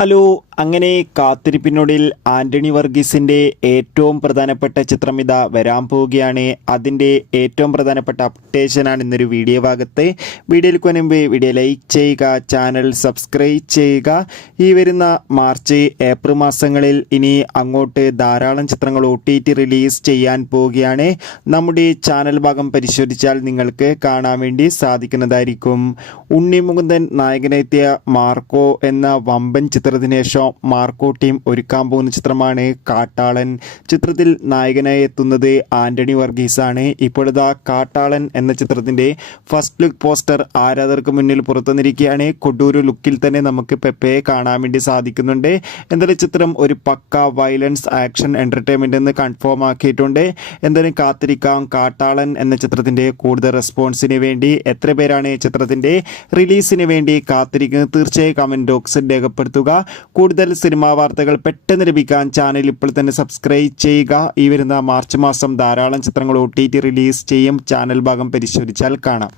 Hello. അങ്ങനെ കാത്തിരിപ്പിനൊടുവിൽ ആന്റണി വർഗീസിൻ്റെ ഏറ്റവും പ്രധാനപ്പെട്ട ചിത്രം ഇതാ വരാൻ പോവുകയാണ്. അതിൻ്റെ ഏറ്റവും പ്രധാനപ്പെട്ട അപ്ഡേഷനാണ് ഇന്നൊരു വീഡിയോ ഭാഗത്ത്. വീഡിയോയിൽ മുൻപ് വീഡിയോ ലൈക്ക് ചെയ്യുക, ചാനൽ സബ്സ്ക്രൈബ് ചെയ്യുക. ഈ വരുന്ന മാർച്ച് ഏപ്രിൽ മാസങ്ങളിൽ ഇനി അങ്ങോട്ട് ധാരാളം ചിത്രങ്ങൾ OTT റിലീസ് ചെയ്യാൻ പോവുകയാണ്. നമ്മുടെ ചാനൽ ഭാഗം പരിശോധിച്ചാൽ നിങ്ങൾക്ക് കാണാൻ വേണ്ടി സാധിക്കുന്നതായിരിക്കും. ഉണ്ണി മുകുന്ദൻ നായകനെത്തിയ മാർക്കോ എന്ന വമ്പൻ ചിത്രത്തിന് ശേഷം മാർക്കോ ടീം ഒരുക്കാൻ പോകുന്ന ചിത്രമാണ് കാട്ടാളൻ. ചിത്രത്തിൽ നായകനായി എത്തുന്നത് ആന്റണി വർഗീസ് ആണ്. ഇപ്പോഴത്തെ കാട്ടാളൻ എന്ന ചിത്രത്തിന്റെ ഫസ്റ്റ് ലുക്ക് പോസ്റ്റർ ആരാധകർക്ക് മുന്നിൽ പുറത്തുവന്നിരിക്കുകയാണ്. കൊടൂരു ലുക്കിൽ തന്നെ നമുക്ക് പെപ്പയെ കാണാൻ വേണ്ടി സാധിക്കുന്നുണ്ട്. എന്തായാലും ചിത്രം ഒരു പക്ക വയലൻസ് ആക്ഷൻ എന്റർടൈൻമെന്റ് എന്ന് കൺഫേം ആക്കിയിട്ടുണ്ട്. എന്തായാലും കാത്തിരിക്കാം കാട്ടാളൻ എന്ന ചിത്രത്തിന്റെ കൂടുതൽ റെസ്പോൺസിന് വേണ്ടി. എത്ര പേരാണ് ചിത്രത്തിന്റെ റിലീസിന് വേണ്ടി കാത്തിരിക്കുന്നത്? തീർച്ചയായും കമന്റ് ബോക്സിൽ രേഖപ്പെടുത്തുക. കൂടുതൽ സിനിമാ വാർത്തകൾ പെട്ടെന്ന് ലഭിക്കാൻ ചാനൽ ഇപ്പോൾ തന്നെ സബ്സ്ക്രൈബ് ചെയ്യുക. ഈ വരുന്ന മാർച്ച് മാസം ധാരാളം ചിത്രങ്ങൾ OTT റിലീസ് ചെയ്യും. ചാനൽ ഭാഗം പരിശോധിച്ചാൽ കാണാം.